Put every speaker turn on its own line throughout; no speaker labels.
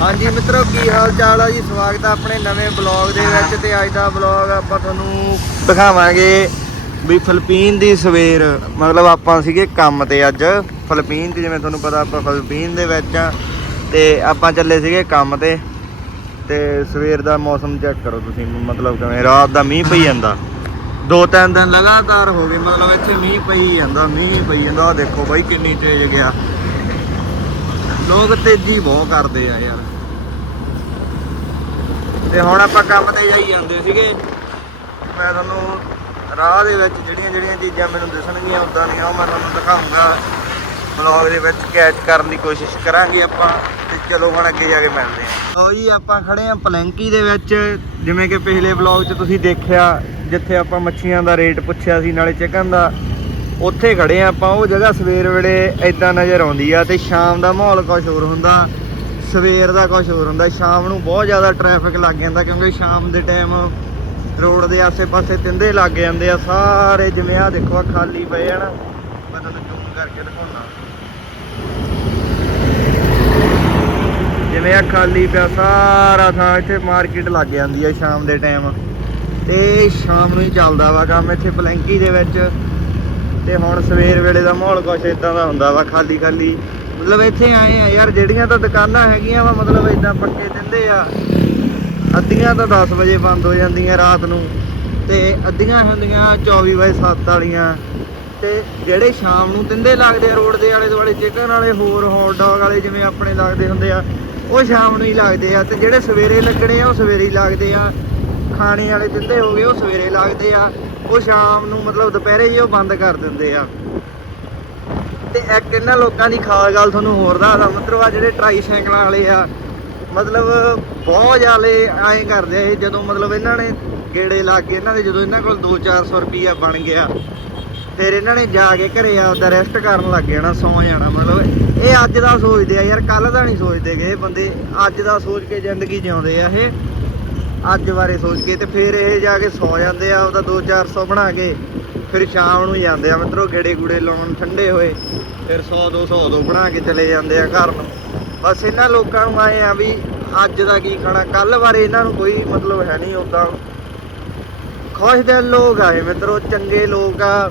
ਹਾਂਜੀ ਮਿੱਤਰੋ ਕੀ ਹਾਲ ਚਾਲ ਆ ਜੀ? ਸਵਾਗਤ ਆ ਆਪਣੇ ਨਵੇਂ ਬਲੌਗ ਦੇ ਵਿੱਚ ਤੇ ਅੱਜ ਦਾ ਬਲੌਗ ਆਪਾਂ ਤੁਹਾਨੂੰ ਦਿਖਾਵਾਂਗੇ ਵੀ ਫਿਲੀਪੀਨ ਦੀ ਸਵੇਰ ਮਤਲਬ ਆਪਾਂ ਸੀਗੇ ਕੰਮ ਤੇ ਅੱਜ। ਫਿਲੀਪੀਨ ਦੀ ਜਿਵੇਂ ਤੁਹਾਨੂੰ ਪਤਾ ਆਪਾਂ ਫਿਲੀਪੀਨ ਦੇ ਵਿੱਚ ਆ ਤੇ ਆਪਾਂ ਚੱਲੇ ਸੀਗੇ ਕੰਮ ਤੇ। ਤੇ ਸਵੇਰ ਦਾ ਮੌਸਮ ਚੈੱਕ ਕਰੋ ਤੁਸੀਂ ਮਤਲਬ ਕਿਵੇਂ ਰਾਤ ਦਾ ਮੀਂਹ ਪਈ ਜਾਂਦਾ। ਦੋ ਤਿੰਨ ਦਿਨ ਲਗਾਤਾਰ ਹੋ ਗਏ ਮਤਲਬ ਇੱਥੇ ਮੀਂਹ ਪਈ ਜਾਂਦਾ ਮੀਂਹ ਪਈ ਜਾਂਦਾ। ਦੇਖੋ ਬਾਈ ਕਿੰਨੀ ਤੇਜ਼ ਗਿਆ। ਲੋਕ ਤੇਜ਼ੀ ਬਹੁਤ ਕਰਦੇ ਆ ਯਾਰ। ਤੇ ਹੁਣ ਆਪਾਂ ਕੰਮ ਤੇ ਜਾਈ ਜਾਂਦੇ ਸੀਗੇ। ਮੈਂ ਤੁਹਾਨੂੰ ਰਾਹ ਦੇ ਵਿੱਚ ਜਿਹੜੀਆਂ ਜਿਹੜੀਆਂ ਚੀਜ਼ਾਂ ਮੈਨੂੰ ਦਿਸਣਗੀਆਂ ਉਦਾਂ ਦੀਆਂ ਉਹ ਮੈਂ ਤੁਹਾਨੂੰ ਦਿਖਾਉਂਗਾ ਬਲੌਗ ਦੇ ਵਿੱਚ ਕੈਚ ਕਰਨ ਦੀ ਕੋਸ਼ਿਸ਼ ਕਰਾਂਗੇ ਆਪਾਂ ਤੇ ਚਲੋ ਹੁਣ ਅੱਗੇ ਜਾ ਕੇ ਮਿਲਦੇ ਹਾਂ। ਲੋ ਜੀ, ਆਪਾਂ ਖੜੇ ਆ ਪਲੈਂਕੀ ਦੇ ਵਿੱਚ। ਜਿਵੇਂ ਕਿ ਪਿਛਲੇ ਬਲੌਗ 'ਚ ਤੁਸੀਂ ਦੇਖਿਆ, ਜਿੱਥੇ ਆਪਾਂ ਮੱਛੀਆਂ ਦਾ ਰੇਟ ਪੁੱਛਿਆ ਸੀ, ਨਾਲੇ ਚਿਕਨ ਦਾ, ਉੱਥੇ ਖੜੇ ਆ ਆਪਾਂ। ਉਹ ਜਗ੍ਹਾ ਸਵੇਰ ਵੇਲੇ ਇਦਾਂ ਨਜ਼ਰ ਆਉਂਦੀ ਆ ਤੇ ਸ਼ਾਮ ਦਾ ਮਾਹੌਲ ਕੁਝ ਹੋਰ ਹੁੰਦਾ। ਸਵੇਰ ਦਾ ਕੁਝ ਹੋਰ ਹੁੰਦਾ, ਸ਼ਾਮ ਨੂੰ ਬਹੁਤ ਜ਼ਿਆਦਾ ਟ੍ਰੈਫਿਕ ਲੱਗ ਜਾਂਦਾ ਕਿਉਂਕਿ ਸ਼ਾਮ ਦੇ ਟਾਈਮ ਰੋਡ ਦੇ ਆਸੇ-ਪਾਸੇ ਤਿੰਦੇ ਲੱਗ ਜਾਂਦੇ ਆ, ਸਾਰੇ ਜਿਵੇਂ ਆ ਦੇਖੋ ਆ ਖਾਲੀ ਪਏ ਆ ਨਾ। ਮੈਂ ਤੁਹਾਨੂੰ ਜ਼ੂਮ ਕਰਕੇ ਦਿਖਾਉਣਾ ਜਿਵੇਂ ਆ ਖਾਲੀ ਪਿਆ, ਸਾਰਾ ਥਾਂ ਇੱਥੇ ਮਾਰਕੀਟ ਲੱਗ ਜਾਂਦੀ ਆ ਸ਼ਾਮ ਦੇ ਟਾਈਮ ਤੇ ਸ਼ਾਮ ਨੂੰ ਹੀ ਚੱਲਦਾ ਵਾ ਕੰਮ ਇੱਥੇ ਪਲੈਂਕੀ ਦੇ ਵਿੱਚ। ਤੇ ਹੁਣ ਸਵੇਰ ਵੇਲੇ ਦਾ ਮਾਹੌਲ ਕੁਛ ਇਦਾਂ ਦਾ ਹੁੰਦਾ ਵਾ ਖਾਲੀ ਖਾਲੀ ਮਤਲਬ ਇੱਥੇ ਆਏ ਆ ਯਾਰ, ਜਿਹੜੀਆਂ ਤਾਂ ਦੁਕਾਨਾਂ ਹੈਗੀਆਂ ਵਾ, ਮਤਲਬ ਇਦਾਂ ਪੱਕੇ ਦਿੰਦੇ ਆ। ਅੱਧੀਆਂ ਤਾਂ 10 ਵਜੇ ਬੰਦ ਹੋ ਜਾਂਦੀਆਂ ਰਾਤ ਨੂੰ, ਤੇ ਅੱਧੀਆਂ ਹੁੰਦੀਆਂ 24 ਵਜੇ 7 ਵਾਲੀਆਂ। ਤੇ ਜਿਹੜੇ ਸ਼ਾਮ ਨੂੰ ਤਿੰਦੇ ਲੱਗਦੇ ਆ ਰੋਡ ਦੇ ਆਲੇ ਦੁਆਲੇ, ਚਿਕਨ ਵਾਲੇ, ਹੋਰ ਹੌਟ ਡੌਗ ਵਾਲੇ ਜਿਵੇਂ ਆਪਣੇ ਲੱਗਦੇ ਹੁੰਦੇ ਆ, ਉਹ ਸ਼ਾਮ ਨੂੰ ਹੀ ਲੱਗਦੇ ਆ। ਤੇ ਜਿਹੜੇ ਸਵੇਰੇ ਲੱਗਣੇ ਆ, ਉਹ ਸਵੇਰੇ ਹੀ ਲੱਗਦੇ ਆ। ਖਾਣੇ ਵਾਲੇ ਦਿੰਦੇ ਹੋ ਗਏ, ਉਹ ਸਵੇਰੇ ਲੱਗਦੇ ਆ। ਉਹ ਸ਼ਾਮ ਨੂੰ ਮਤਲਬ ਦੁਪਹਿਰੇ ਹੀ ਉਹ ਬੰਦ ਕਰ ਦਿੰਦੇ ਆ। ਤੇ ਇੱਕ ਇਹਨਾਂ ਲੋਕਾਂ ਦੀ ਖਾਸ ਗੱਲ ਤੁਹਾਨੂੰ ਹੋਰ ਦੱਸਦਾ? ਮਤਲਬ ਆ ਜਿਹੜੇ ਟਰਾਈ ਸਾਈਕਲਾਂ ਵਾਲੇ ਆ, ਮਤਲਬ ਬਹੁਤ ਜ਼ਿਆਦੇ ਐਂ ਕਰਦੇ ਆ ਇਹ, ਜਦੋਂ ਮਤਲਬ ਇਹਨਾਂ ਨੇ ਗੇੜੇ ਲਾ ਕੇ, ਇਹਨਾਂ ਦੇ ਜਦੋਂ ਇਹਨਾਂ ਕੋਲ 2-400 ਰੁਪਈਆ ਬਣ ਗਿਆ, ਫਿਰ ਇਹਨਾਂ ਨੇ ਜਾ ਕੇ ਘਰੇ ਆਪਦਾ ਰੈਸਟ ਕਰਨ ਲੱਗ ਜਾਣਾ, ਸੌਂ ਜਾਣਾ, ਮਤਲਬ ਇਹ ਅੱਜ ਦਾ ਸੋਚਦੇ ਆ ਯਾਰ ਕੱਲ ਦਾ ਨਹੀਂ ਸੋਚਦੇ ਗਏ ਬੰਦੇ, ਅੱਜ ਦਾ ਸੋਚ ਕੇ ਜ਼ਿੰਦਗੀ ਜਿਉਂਦੇ ਆ ਇਹ, ਅੱਜ ਬਾਰੇ ਸੋਚ ਕੇ ਤੇ ਫਿਰ ਇਹ ਜਾ ਕੇ ਸੌ ਜਾਂਦੇ ਆ ਉਹਦਾ 2-400 ਬਣਾ ਕੇ, ਫਿਰ ਸ਼ਾਮ ਨੂੰ ਜਾਂਦੇ ਆ ਮਿੱਤਰੋ ਗੇੜੇ ਗੂੜੇ ਲਾਉਣ, ਠੰਡੇ ਹੋਏ। ਫਿਰ 100 200 ਦੋ ਬਣਾ ਕੇ ਚਲੇ ਜਾਂਦੇ ਆ ਘਰ ਨੂੰ। ਬਸ ਇਹਨਾਂ ਲੋਕਾਂ ਨੂੰ ਆਏ ਆ ਵੀ ਅੱਜ ਦਾ ਕੀ ਖਾਣਾ ਕੱਲ ਬਾਰੇ ਇਹਨਾਂ ਨੂੰ ਕੋਈ ਮਤਲਬ ਹੈ ਨਹੀਂ ਉਦਾਂ ਖੁਸ਼ ਦਿਲ ਲੋਕ ਆ ਇਹ ਮਿੱਤਰੋ, ਚੰਗੇ ਲੋਕ ਆ।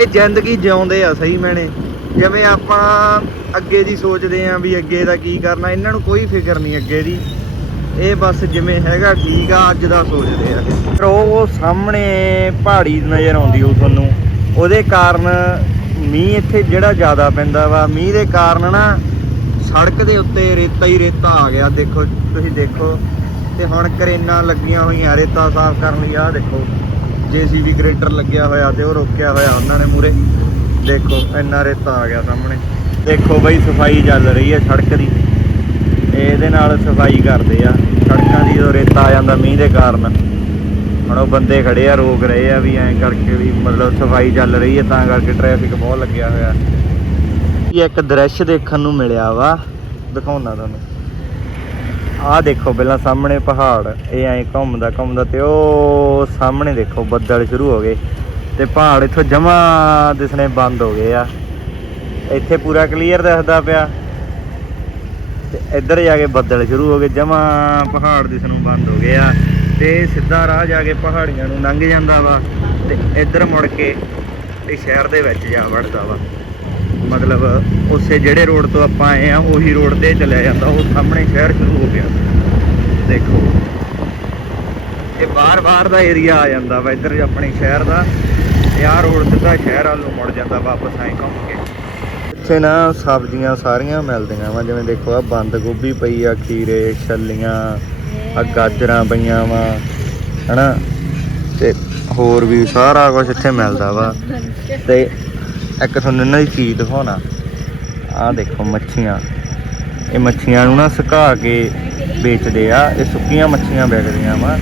ਇਹ ਜ਼ਿੰਦਗੀ ਜਿਉਂਦੇ ਆ ਸਹੀ ਮੈਨੇ। ਜਿਵੇਂ ਆਪਾਂ ਅੱਗੇ ਦੀ ਸੋਚਦੇ ਆ ਵੀ ਅੱਗੇ ਦਾ ਕੀ ਕਰਨਾ, ਇਹਨਾਂ ਨੂੰ ਕੋਈ ਫਿਕਰ ਨਹੀਂ ਅੱਗੇ ਦੀ। ਇਹ ਬਸ ਜਿਵੇਂ ਹੈਗਾ ਠੀਕ ਆ, ਅੱਜ ਦਾ ਸੋਚਦੇ ਆ। ਪਰ ਉਹ ਸਾਹਮਣੇ ਪਹਾੜੀ ਨਜ਼ਰ ਆਉਂਦੀ ਉਹ ਤੁਹਾਨੂੰ। ਉਹਦੇ ਕਾਰਨ ਮੀਂਹ ਇੱਥੇ ਜਿਹੜਾ ਜ਼ਿਆਦਾ ਪੈਂਦਾ ਵਾ, ਮੀਂਹ ਦੇ ਕਾਰਨ ਨਾ ਸੜਕ ਦੇ ਉੱਤੇ ਰੇਤਾ ਹੀ ਰੇਤਾ ਆ ਗਿਆ। ਦੇਖੋ, ਤੁਸੀਂ ਦੇਖੋ। ਤੇ ਹੁਣ ਕਰੇਨਾਂ ਲੱਗੀਆਂ ਹੋਈਆਂ, ਰੇਤਾ ਸਾਫ਼ ਕਰਨ ਲਈ ਆਹ ਦੇਖੋ। ਜੀਸੀਬੀ ਗ੍ਰੇਡਰ ਲੱਗਿਆ ਹੋਇਆ ਤੇ ਉਹ ਰੋਕਿਆ ਹੋਇਆ ਉਹਨਾਂ ਨੇ ਮੂਰੇ ਦੇਖੋ, ਇੰਨਾ ਰੇਤਾ ਆ ਗਿਆ ਸਾਹਮਣੇ। ਦੇਖੋ ਬਈ, ਸਫ਼ਾਈ ਚੱਲ ਰਹੀ ਹੈ ਸੜਕ ਦੀ। ਇਹਦੇ ਨਾਲ ਸਫ਼ਾਈ ਕਰਦੇ ਆ। ਸੜਕਾਂ ਦੀ ਜਦੋਂ ਰੇਤਾ ਆ ਜਾਂਦਾ ਮੀਂਹ ਦੇ ਕਾਰਨ। ਹੁਣ ਉਹ ਬੰਦੇ ਖੜੇ ਆ, ਰੋਕ ਰਹੇ ਆ ਵੀ ਐਂ ਕਰਕੇ ਵੀ ਮਤਲਬ ਸਫ਼ਾਈ ਚੱਲ ਰਹੀ ਹੈ ਤਾਂ ਕਰਕੇ ਟ੍ਰੈਫਿਕ ਬਹੁਤ ਲੱਗਿਆ ਹੋਇਆ। ਇੱਕ ਦ੍ਰਿਸ਼ ਦੇਖਣ ਨੂੰ ਮਿਲਿਆ ਵਾ, ਦਿਖਾਉਣਾ ਤੁਹਾਨੂੰ। ਆਹ ਦੇਖੋ ਪਹਿਲਾਂ ਸਾਹਮਣੇ ਪਹਾੜ, ਇਹ ਐਂ ਘੁੰਮਦਾ ਘੁੰਮਦਾ ਤੇ ਉਹ ਸਾਹਮਣੇ ਦੇਖੋ ਬੱਦਲ ਸ਼ੁਰੂ ਹੋ ਗਏ। ਤੇ ਪਹਾੜ ਇੱਥੋਂ ਜਮਾ ਦਿਸਣੇ ਬੰਦ ਹੋ ਗਏ ਆ। ਇੱਥੇ ਪੂਰਾ ਕਲੀਅਰ ਦਿਖਦਾ ਪਿਆ। ਤੇ ਇੱਧਰ ਜਾ ਕੇ ਬੱਦਲ ਸ਼ੁਰੂ ਹੋ ਗਏ, ਜਮਾ ਪਹਾੜ ਦਿਸਣ ਬੰਦ ਹੋ ਗਏ ਆ। ਤੇ ਸਿੱਧਾ ਰਾਹ ਜਾ ਕੇ ਪਹਾੜੀਆਂ ਨੂੰ ਲੰਘ ਜਾਂਦਾ ਵਾ ਤੇ ਇੱਧਰ ਮੁੜ ਕੇ ਇਹ ਸ਼ਹਿਰ ਦੇ ਵਿੱਚ ਜਾ ਵੜਦਾ ਵਾ। ਮਤਲਬ ਉਸੇ ਜਿਹੜੇ ਰੋਡ ਤੋਂ ਆਪਾਂ ਆਏ ਆ, ਉਹੀ ਰੋਡ ਤੇ ਚਲਿਆ ਜਾਂਦਾ। ਉਹ ਸਾਹਮਣੇ ਸ਼ਹਿਰ ਸ਼ੁਰੂ ਹੋ ਗਿਆ। ਦੇਖੋ। ਇਹ ਬਾਹਰ-ਬਾਹਰ ਦਾ ਏਰੀਆ ਆ ਜਾਂਦਾ ਵਾ। ਇੱਧਰ ਆਪਣੇ ਸ਼ਹਿਰ ਦਾ ਤੇ ਆਹ ਰੋਡ ਸਿੱਧਾ ਸ਼ਹਿਰ ਵੱਲ ਨੂੰ ਮੁੜ ਜਾਂਦਾ ਵਾਪਸ ਐਂ ਘੁੰਮ ਕੇ। ਇੱਥੇ ਨਾ ਸਬਜ਼ੀਆਂ ਸਾਰੀਆਂ ਮਿਲਦੀਆਂ ਵਾ। ਜਿਵੇਂ ਦੇਖੋ ਆ ਬੰਦ ਗੋਭੀ ਪਈ ਆ, ਖੀਰੇ, ਛੱਲੀਆਂ। ਆ ਗਾਜਰਾਂ ਪਈਆਂ ਵਾ, ਹਨਾ? ਤੇ ਹੋਰ ਵੀ ਸਾਰਾ ਕੁਝ ਇੱਥੇ ਮਿਲਦਾ ਵਾ। ਤੇ ਇੱਕ ਤੁਹਾਨੂੰ ਇਹਨਾਂ ਦੀ ਚੀਜ਼ ਦਿਖਾਉਣਾ। ਆਹ ਦੇਖੋ ਮੱਛੀਆਂ। ਇਹ ਮੱਛੀਆਂ ਨੂੰ ਨਾ ਸੁਕਾ ਕੇ ਵੇਚਦੇ ਆ। ਇਹ ਸੁੱਕੀਆਂ ਮੱਛੀਆਂ ਵਿਕਦੀਆਂ ਵਾ।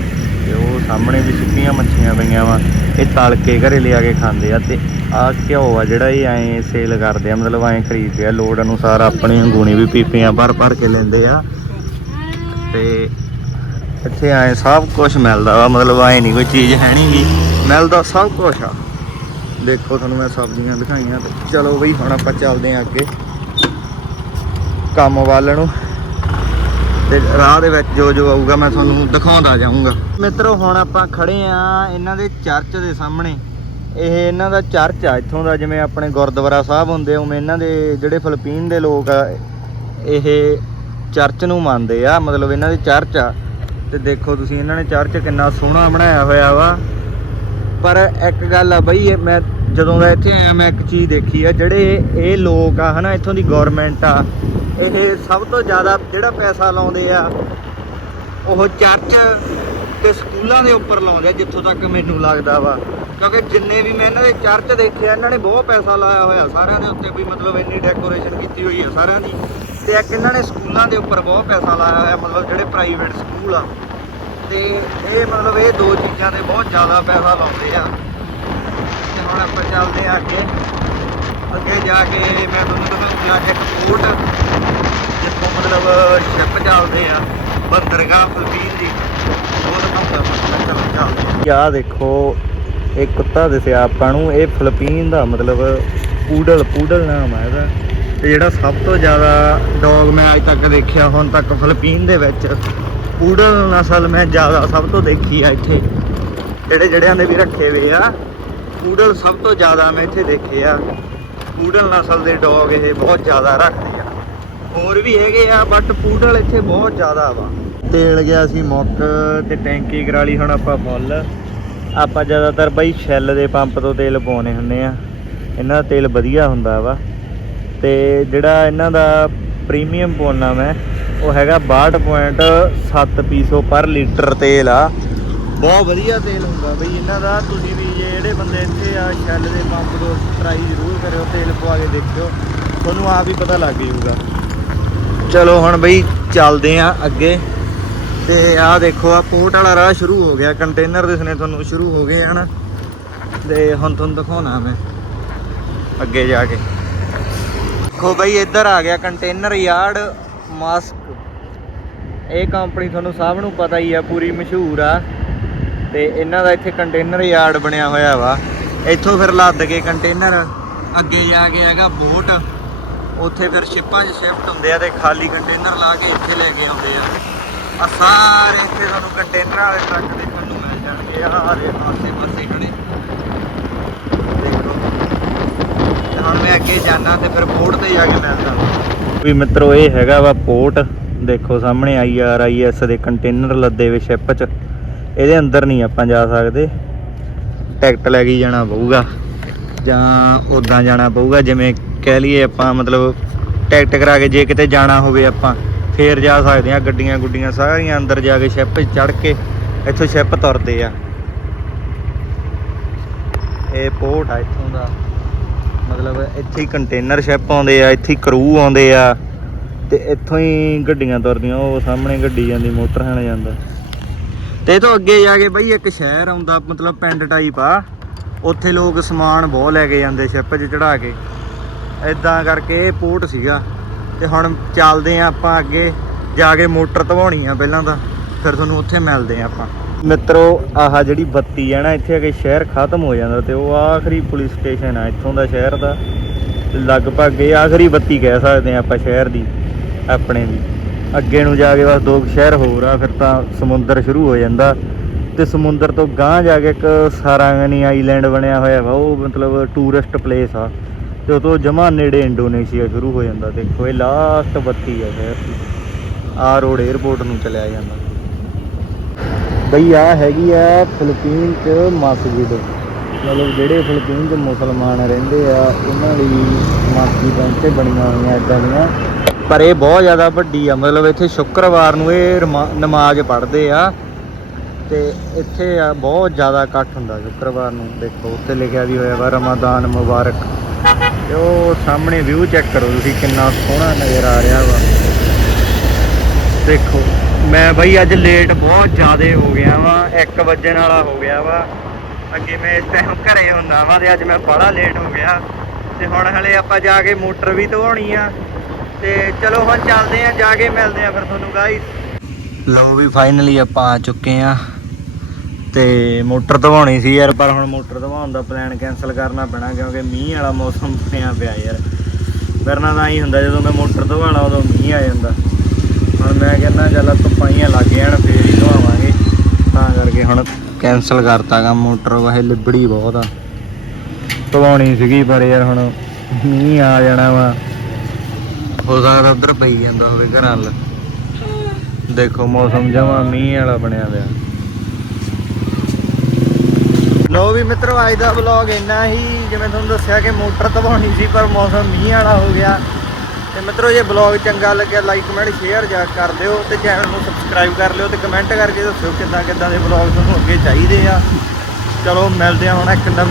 ਤੇ ਉਹ ਸਾਹਮਣੇ ਵੀ ਸੁੱਕੀਆਂ ਮੱਛੀਆਂ ਪਈਆਂ ਵਾ। ਇਹ ਤਲ ਕੇ ਘਰੇ ਲਿਆ ਕੇ ਖਾਂਦੇ ਆ। ਤੇ ਆਹ ਘਿਓ ਆ ਜਿਹੜਾ ਇਹ ਐਂ ਸੇਲ ਕਰਦੇ ਆ। ਮਤਲਬ ਐਂ ਖਰੀਦਦੇ ਆ। ਲੋੜ ਅਨੁਸਾਰ ਆਪਣੀ ਅੰਗੂਣੀ ਵੀ ਪੀਪੀਆਂ ਭਰ ਭਰ ਕੇ ਲੈਂਦੇ ਆ। ਤੇ ਇੱਥੇ ਆਏ, ਸਭ ਕੁਝ ਮਿਲਦਾ ਵਾ, ਮਤਲਬ ਐਂ ਨਹੀਂ ਕੋਈ ਚੀਜ਼ ਹੈ ਨਹੀਂ ਗੀ। ਮਿਲਦਾ ਸਭ ਕੁਝ ਆ। ਦੇਖੋ ਤੁਹਾਨੂੰ ਮੈਂ ਸਬਜ਼ੀਆਂ ਦਿਖਾਈਆਂ ਤੇ ਚਲੋ ਬਈ ਹੁਣ ਆਪਾਂ ਚੱਲਦੇ ਆਂ ਅੱਗੇ ਕੰਮ ਵੱਲ ਨੂੰ। ਤੇ ਰਾਹ ਦੇ ਵਿੱਚ ਜੋ ਜੋ ਆਊਗਾ ਮੈਂ ਤੁਹਾਨੂੰ ਦਿਖਾਉਂਦਾ ਜਾਊਂਗਾ। ਮਿੱਤਰੋ, ਹੁਣ ਆਪਾਂ ਖੜੇ ਆ ਇਹਨਾਂ ਦੇ ਚਰਚ ਦੇ ਸਾਹਮਣੇ। ਇਹ ਇਹਨਾਂ ਦਾ ਚਰਚ ਆ ਇੱਥੋਂ ਦਾ, ਜਿਵੇਂ ਆਪਣੇ ਗੁਰਦੁਆਰਾ ਸਾਹਿਬ ਹੁੰਦੇ ਉਵੇਂ ਇਹਨਾਂ ਦੇ ਜਿਹੜੇ ਫਿਲੀਪੀਨ ਦੇ ਲੋਕ ਆ, ਇਹ ਚਰਚ ਨੂੰ ਮੰਨਦੇ ਆ। ਮਤਲਬ ਇਹਨਾਂ ਦੇ ਚਰਚ ਆ। ਤੇ ਦੇਖੋ ਤੁਸੀਂ ਇਹਨਾਂ ਨੇ ਚਰਚ ਕਿੰਨਾ ਸੋਹਣਾ ਬਣਾਇਆ ਹੋਇਆ ਵਾ। ਪਰ ਇੱਕ ਗੱਲ ਆ ਬਈ ਮੈਂ ਜਦੋਂ ਦਾ ਇੱਥੇ ਆਇਆ, ਮੈਂ ਇੱਕ ਚੀਜ਼ ਦੇਖੀ ਆ, ਜਿਹੜੇ ਇਹ ਲੋਕ ਆ ਹਨਾ, ਇੱਥੋਂ ਦੀ ਗਵਰਨਮੈਂਟ ਆ, ਇਹ ਸਭ ਤੋਂ ਜ਼ਿਆਦਾ ਜਿਹੜਾ ਪੈਸਾ ਲਾਉਂਦੇ ਆ, ਉਹ ਚਰਚ ਤੇ ਸਕੂਲਾਂ ਦੇ ਉੱਪਰ ਲਾਉਂਦੇ ਆ, ਜਿੱਥੋਂ ਤੱਕ ਮੈਨੂੰ ਲੱਗਦਾ ਵਾ। ਕਿਉਂਕਿ ਜਿੰਨੇ ਵੀ ਮੈਂ ਇਹਨਾਂ ਦੇ ਚਰਚ ਦੇਖੇ ਇਹਨਾਂ ਨੇ ਬਹੁਤ ਪੈਸਾ ਲਾਇਆ ਹੋਇਆ ਸਾਰਿਆਂ ਦੇ ਉੱਤੇ ਵੀ, ਮਤਲਬ ਇੰਨੀ ਡੈਕੋਰੇਸ਼ਨ ਕੀਤੀ ਹੋਈ ਆ ਸਾਰਿਆਂ ਦੀ। ਤੇ ਇੱਕ ਇਹਨਾਂ ਨੇ ਸਕੂਲਾਂ ਦੇ ਉੱਪਰ ਬਹੁਤ ਪੈਸਾ ਲਾਇਆ ਹੋਇਆ, ਮਤਲਬ ਜਿਹੜੇ ਪ੍ਰਾਈਵੇਟ ਸਕੂਲ ਆ। ਤੇ ਇਹ ਮਤਲਬ ਇਹ ਦੋ ਚੀਜ਼ਾਂ ਤੇ ਬਹੁਤ ਜ਼ਿਆਦਾ ਪੈਸਾ ਲਾਉਂਦੇ ਆ। ਤੇ ਹੁਣ ਆਪਾਂ ਚੱਲਦੇ ਆ ਅੱਗੇ। ਅੱਗੇ ਜਾ ਕੇ ਮੈਂ ਤੁਹਾਨੂੰ ਦਿਖਾਉਂਗਾ ਕਿ ਇੱਕ ਪੋਰਟ ਜਿੱਥੋਂ ਮਤਲਬ ਸ਼ਿਪ ਚੱਲਦੇ ਆ, ਬੰਦਰਗਾਹ ਫਿਲੀਪੀਨ ਦੀ ਉਹ ਦਿਖਾਉਂਦਾ ਚਲੋ ਚੱਲਦੇ ਆ ਦੇਖੋ ਇਹ ਕੁੱਤਾ ਦਿਸਿਆ ਆਪਾਂ ਨੂੰ, ਇਹ ਫਿਲੀਪੀਨ ਦਾ ਮਤਲਬ ਪੂਡਲ ਪੂਡਲ ਨਾਮ ਹੈ ਇਹਦਾ। ਤੇ ਜਿਹੜਾ ਸਭ ਤੋਂ ਜ਼ਿਆਦਾ ਡੌਗ ਮੈਂ ਅੱਜ ਤੱਕ ਦੇਖਿਆ, ਹੁਣ ਤੱਕ ਫਿਲੀਪੀਨ ਦੇ ਵਿੱਚ ਪੂਡਲ ਨਸਲ ਮੈਂ ਜ਼ਿਆਦਾ ਸਭ ਤੋਂ ਦੇਖੀ ਆ ਇੱਥੇ। ਜਿਹੜੇ ਜਿਹੜਿਆਂ ਦੇ ਵੀ ਰੱਖੇ ਹੋਏ ਆ ਪੂਡਲ ਸਭ ਤੋਂ ਜ਼ਿਆਦਾ ਮੈਂ ਇੱਥੇ ਦੇਖੇ ਆ। ਪੂਡਲ ਨਸਲ ਦੇ ਡੌਗ ਇਹ ਬਹੁਤ ਜ਼ਿਆਦਾ ਰੱਖਦੇ ਆ। ਹੋਰ ਵੀ ਹੈਗੇ ਆ ਬਟ ਪੂਡਲ ਇੱਥੇ ਬਹੁਤ ਜ਼ਿਆਦਾ ਵਾ। ਤੇਲ ਗਿਆ ਸੀ ਮੁੱਕ ਤੇ ਟੈਂਕੀ ਕਰਾ ਹੁਣ ਆਪਾਂ ਫੁੱਲ। ਆਪਾਂ ਜ਼ਿਆਦਾਤਰ ਬਈ ਸ਼ੈਲ ਦੇ ਪੰਪ ਤੋਂ ਤੇਲ ਪਾਉਣੇ ਹੁੰਦੇ ਆ। ਇਹਨਾਂ ਦਾ ਤੇਲ ਵਧੀਆ ਹੁੰਦਾ ਵਾ। ਤੇ ਜਿਹੜਾ ਇਹਨਾਂ ਦਾ ਪ੍ਰੀਮੀਅਮ ਪਾਉਣਾ ਮੈਂ, ਉਹ ਹੈਗਾ 62.7 ਪੀਸੋ ਪਰ ਲੀਟਰ ਤੇਲ ਆ। ਬਹੁਤ ਵਧੀਆ ਤੇਲ ਹੁੰਦਾ ਬਈ, ਇਹਨਾਂ ਦਾ ਤੁਸੀਂ ਵੀ ਜੇ ਜਿਹੜੇ ਬੰਦੇ ਇੱਥੇ ਆ ਸ਼ੈਲ ਦੇ ਪੰਪ ਤੋਂ ਟਰਾਈ ਜ਼ਰੂਰ ਕਰਿਓ, ਤੇਲ ਪਵਾ ਕੇ ਦੇਖਿਓ, ਤੁਹਾਨੂੰ ਆਪ ਹੀ ਪਤਾ ਲੱਗ ਜਾਊਗਾ। ਚਲੋ ਹੁਣ ਬਈ ਚੱਲਦੇ ਆ ਅੱਗੇ, ਤੇ ਆਹ ਦੇਖੋ ਆ ਪੋਰਟ ਵਾਲਾ ਰਾਹ ਸ਼ੁਰੂ ਹੋ ਗਿਆ ਕੰਟੇਨਰ ਦਿਸਣੇ ਤੁਹਾਨੂੰ ਸ਼ੁਰੂ ਹੋ ਗਏ ਹਨ। ਤੇ ਹੁਣ ਤੁਹਾਨੂੰ ਦਿਖਾਉਣਾ ਮੈਂ, ਅੱਗੇ ਜਾ ਕੇ। ਦੇਖੋ ਬਈ, ਇੱਧਰ ਆ ਗਿਆ ਕੰਟੇਨਰ ਯਾਰਡ ਮਾਸਕ ਇਹ ਕੰਪਨੀ ਤੁਹਾਨੂੰ ਸਭ ਨੂੰ ਪਤਾ ਹੀ ਆ, ਪੂਰੀ ਮਸ਼ਹੂਰ ਆ। ਤੇ ਇਹਨਾਂ ਦਾ ਇੱਥੇ ਕੰਟੇਨਰ ਯਾਰਡ ਬਣਿਆ ਹੋਇਆ ਵਾ। ਇੱਥੋਂ ਫਿਰ ਲੱਦ ਕੇ ਕੰਟੇਨਰ ਅੱਗੇ ਜਾ ਕੇ ਹੈਗਾ ਬੋਟ ਉੱਥੇ ਫਿਰ ਸ਼ਿਪਾਂ 'ਚ ਸ਼ਿਫਟ ਹੁੰਦੇ ਆ ਤੇ ਖਾਲੀ ਕੰਟੇਨਰ ਲਾ ਕੇ ਇੱਥੇ ਲੈ ਕੇ ਆਉਂਦੇ ਆ। ਆ ਸਾਰੇ ਇੱਥੇ ਤੁਹਾਨੂੰ ਕੰਟੇਨਰ ਵਾਲੇ ਟਰੱਕ ਦੇਖਣ ਨੂੰ ਮਿਲ ਜਾਣਗੇ। ਆਹ ਦੇ ਪਾਸੇ ਪਾਸੇ ਖੜੇ ਦੇਖੋ ਤੇ ਹੁਣ ਮੈਂ ਅੱਗੇ ਜਾਣਾ ਤੇ ਫਿਰ ਪੋਰਟ ਤੇ ਜਾ ਕੇ ਮਿਲਦਾ ਵੀ ਮਿੱਤਰੋ, ਇਹ ਹੈਗਾ ਵਾ ਪੋਰਟ ਦੇਖੋ ਸਾਹਮਣੇ ਆਈ ਆਰ ਆਈ ਐਸ ਦੇ ਕੰਟੇਨਰ ਲੱਦੇ ਵੇ ਸ਼ਿਪ 'ਚ। ਇਹਦੇ ਅੰਦਰ ਨਹੀਂ ਆਪਾਂ ਜਾ ਸਕਦੇ। ਟਿਕਟ ਲੈ ਕੇ ਜਾਣਾ ਪਊਗਾ। ਜਾਂ ਉਦਾਂ ਜਾਣਾ ਪਊਗਾ, ਜਿਵੇਂ ਕਹਿ ਲਈਏ ਆਪਾਂ ਮਤਲਬ ਟਿਕਟ ਕਰਾ ਕੇ ਜੇ ਕਿਤੇ ਜਾਣਾ ਹੋਵੇ ਆਪਾਂ, ਫੇਰ ਜਾ ਸਕਦੇ ਆ ਗੱਡੀਆਂ ਗੁੱਡੀਆਂ ਸਾਰੀਆਂ ਅੰਦਰ ਜਾ ਕੇ ਸ਼ਿਪ 'ਚ ਚੜ ਕੇ ਇੱਥੋਂ ਸ਼ਿਪ ਤੁਰਦੇ ਆ। ਇਹ ਪੋਰਟ ਆ ਇੱਥੋਂ ਦਾ। ਮਤਲਬ ਇੱਥੇ ਹੀ ਕੰਟੇਨਰ ਸ਼ਿਪ ਆਉਂਦੇ ਆ, ਇੱਥੇ ਹੀ ਕਰੂ ਆਉਂਦੇ ਆ ਤੇ ਇੱਥੋਂ ਹੀ ਗੱਡੀਆਂ ਤੁਰਦੀਆਂ, ਉਹ ਸਾਹਮਣੇ ਗੱਡੀ ਜਾਂਦੀ, ਮੋਟਰ ਹੈਣ ਜਾਂਦਾ। ਤੇ ਇਹ ਤੋਂ ਅੱਗੇ ਜਾ ਕੇ ਬਈ ਇੱਕ ਸ਼ਹਿਰ ਆਉਂਦਾ, ਮਤਲਬ ਪਿੰਡ ਟਾਈਪ ਆ। ਉੱਥੇ ਲੋਕ ਸਮਾਨ ਬਹੁਤ ਲੈ ਕੇ ਜਾਂਦੇ ਸ਼ਿਪ 'ਚ ਚੜਾ ਕੇ। ਇਦਾਂ ਕਰਕੇ ਇਹ ਪੋਰਟ ਸੀਗਾ। ਤੇ ਹੁਣ ਚੱਲਦੇ ਆ ਆਪਾਂ ਅੱਗੇ, ਜਾ ਕੇ ਮੋਟਰ ਧਵਾਉਣੀ ਆ ਪਹਿਲਾਂ ਤਾਂ। ਫਿਰ ਤੁਹਾਨੂੰ ਉੱਥੇ ਮਿਲਦੇ ਆ ਆਪਾਂ। ਮਿੱਤਰੋ, ਆਹ ਜਿਹੜੀ ਬੱਤੀ ਆ ਨਾ, ਇੱਥੇ ਆ ਕੇ ਸ਼ਹਿਰ ਖਤਮ ਹੋ ਜਾਂਦਾ ਤੇ ਉਹ ਆਖਰੀ ਪੁਲਿਸ ਸਟੇਸ਼ਨ ਆ, ਇੱਥੋਂ ਦਾ ਸ਼ਹਿਰ ਦਾ। ਲਗਭਗ ਇਹ ਆਖਰੀ ਬੱਤੀ ਕਹਿ ਸਕਦੇ ਆ ਆਪਾਂ ਸ਼ਹਿਰ ਦੀ, ਆਪਣੇ ਦੀ। ਅੱਗੇ ਨੂੰ ਜਾ ਕੇ ਬਸ ਦੋ ਕੁ ਸ਼ਹਿਰ ਹੋਰ ਆ, ਫਿਰ ਤਾਂ ਸਮੁੰਦਰ ਸ਼ੁਰੂ ਹੋ ਜਾਂਦਾ। ਤੇ ਸਮੁੰਦਰ ਤੋਂ ਗਾਂਹ ਜਾ ਕੇ ਇੱਕ ਸਾਰਾਂਗਨੀ ਆਈਲੈਂਡ ਬਣਿਆ ਹੋਇਆ ਵਾ, ਉਹ ਮਤਲਬ ਟੂਰਿਸਟ ਪਲੇਸ ਆ। ਤੇ ਉਹ ਤੋਂ ਜਮਾ ਨੇੜੇ ਇੰਡੋਨੇਸ਼ੀਆ ਸ਼ੁਰੂ ਹੋ ਜਾਂਦਾ। ਦੇਖੋ, ਇਹ ਲਾਸਟ ਬੱਤੀ ਆ ਸ਼ਹਿਰ ਦੀ। ਆ ਰੋਡ 에ਅਰਪੋਰਟ ਨੂੰ ਚਲਿਆ ਜਾਂਦਾ। ਬਈ ਆ ਹੈਗੀ ਆ ਫਿਲੀਪੀਨ ਚ ਮਸਜਿਦ। ਮਤਲਬ ਜਿਹੜੇ ਫਿਲੀਪੀਨ ਚ ਮੁਸਲਮਾਨ ਰਹਿੰਦੇ ਆ, ਉਹਨਾਂ ਲਈ ਮਸਜਿਦ ਇੱਥੇ ਬਣੀਆਂ ਹੋਈਆਂ ਇਦਾਂ ਦੀਆਂ। ਪਰ ਇਹ ਬਹੁਤ ਜ਼ਿਆਦਾ ਵੱਡੀ ਆ, ਮਤਲਬ ਇੱਥੇ ਸ਼ੁੱਕਰਵਾਰ ਨੂੰ ਇਹ ਰਮਾ- ਨਮਾਜ਼ ਪੜ੍ਹਦੇ ਆ। ਤੇ ਇੱਥੇ ਆ ਬਹੁਤ ਜ਼ਿਆਦਾ ਇਕੱਠ ਹੁੰਦਾ ਸ਼ੁੱਕਰਵਾਰ ਨੂੰ। ਦੇਖੋ ਉੱਤੇ ਲਿਖਿਆ ਵੀ ਹੋਇਆ ਵਾ, ਰਮਾਦਾਨ ਮੁਬਾਰਕ। ਤੇ ਉਹ ਸਾਹਮਣੇ ਵਿਊ ਚੈੱਕ ਕਰੋ ਤੁਸੀਂ, ਕਿੰਨਾ ਸੋਹਣਾ ਨਜ਼ਰ ਆ ਰਿਹਾ ਵਾ। ਦੇਖੋ। ਮੈਂ ਬਈ ਅੱਜ ਲੇਟ ਬਹੁਤ ਜ਼ਿਆਦਾ ਹੋ ਗਿਆ ਵਾ 1 ਵਜਣ ਵਾਲਾ ਹੋ ਗਿਆ ਵਾ। ਅੱਗੇ ਮੈਂ ਇਸ ਟਾਈਮ ਘਰੇ ਹੁੰਦਾ ਵਾ ਤੇ ਅੱਜ ਮੈਂ ਬੜਾ ਲੇਟ ਹੋ ਗਿਆ। ਤੇ ਹੁਣ ਹਲੇ ਆਪਾਂ ਜਾ ਕੇ ਮੋਟਰ ਵੀ ਧਵਾਉਣੀ ਆ। ਤੇ ਚਲੋ ਹੁਣ ਚੱਲਦੇ ਆ, ਜਾ ਕੇ ਮਿਲਦੇ ਆ ਫਿਰ ਤੁਹਾਨੂੰ ਗਾਈਸ ਲਓ ਵੀ ਫਾਈਨਲੀ ਆਪਾਂ ਆ ਚੁੱਕੇ ਆ। ਤੇ ਮੋਟਰ ਧਵਾਉਣੀ ਸੀ ਯਾਰ, ਪਰ ਹੁਣ ਮੋਟਰ ਧਵਾਉਣ ਦਾ ਪਲਾਨ ਕੈਨਸਲ ਕਰਨਾ ਪੈਣਾ ਕਿਉਂਕਿ ਮੀਂਹ ਵਾਲਾ ਮੌਸਮ ਪਿਆ ਪਿਆ ਯਾਰ। ਵਰਨਾ ਤਾਂ ਹੀ ਹੁੰਦਾ ਜਦੋਂ ਮੈਂ ਮੋਟਰ ਧਵਾਣਾ ਉਦੋਂ ਮੀਂਹ ਆ ਜਾਂਦਾ। ਹੁਣ ਮੈਂ ਕਹਿੰਦਾ ਚੱਲ ਧੁੱਪਾਈਆਂ ਲੱਗ ਜਾਣ ਫੇਰ ਹੀ ਧਵਾਵਾਂਗੇ। ਤਾਂ ਕਰਕੇ ਹੁਣ ਕੈਨਸਲ ਕਰਤਾ ਕੰਮ, ਮੋਟਰ ਵਾਹੇ ਲਿਬੜੀ ਬਹੁਤ ਆ। ਧਵਾਉਣੀ ਸੀਗੀ, ਪਰ ਯਾਰ ਹੁਣ ਮੀਂਹ ਆ ਜਾਣਾ ਵਾ। ਹੋ ਸਕਦਾ ਉਧਰ ਪਈ ਜਾਂਦਾ ਹੋਵੇ ਘਰਾਂ। ਵੱਲ ਦੇਖੋ ਮੌਸਮ, ਜਮਾ ਮੀਂਹ ਵਾਲਾ ਬਣਿਆ ਪਿਆ। ਲੋ ਵੀ ਮਿੱਤਰੋ, ਅੱਜ ਦਾ ਵਲੌਗ ਇੰਨਾ ਹੀ, ਜਿਵੇਂ ਤੁਹਾਨੂੰ ਦੱਸਿਆ ਕਿ ਮੋਟਰ ਧਵਾਉਣੀ ਸੀ, ਪਰ ਮੌਸਮ ਮੀਂਹ ਵਾਲਾ ਹੋ ਗਿਆ। ਮਿੱਤਰੋ, ਜੇ ਵਲੌਗ ਚੰਗਾ ਲੱਗਿਆ ਲਾਈਕ ਕਮੈਂਟ ਸ਼ੇਅਰ ਜਾ ਕਰ ਦਿਓ ਤੇ ਚੈਨਲ ਨੂੰ ਸਬਸਕ੍ਰਾਈਬ ਕਰ ਲਿਓ ਤੇ ਕਮੈਂਟ ਕਰਕੇ ਦੱਸਿਓ ਕਿੱਦਾਂ ਕਿੱਦਾਂ ਦੇ ਵਲੌਗ ਤੁਹਾਨੂੰ ਅੱਗੇ ਚਾਹੀਦੇ ਆ। ਚਲੋ, ਮਿਲਦੇ ਆ ਹੁਣ ਇੱਕ ਨਵੇਂ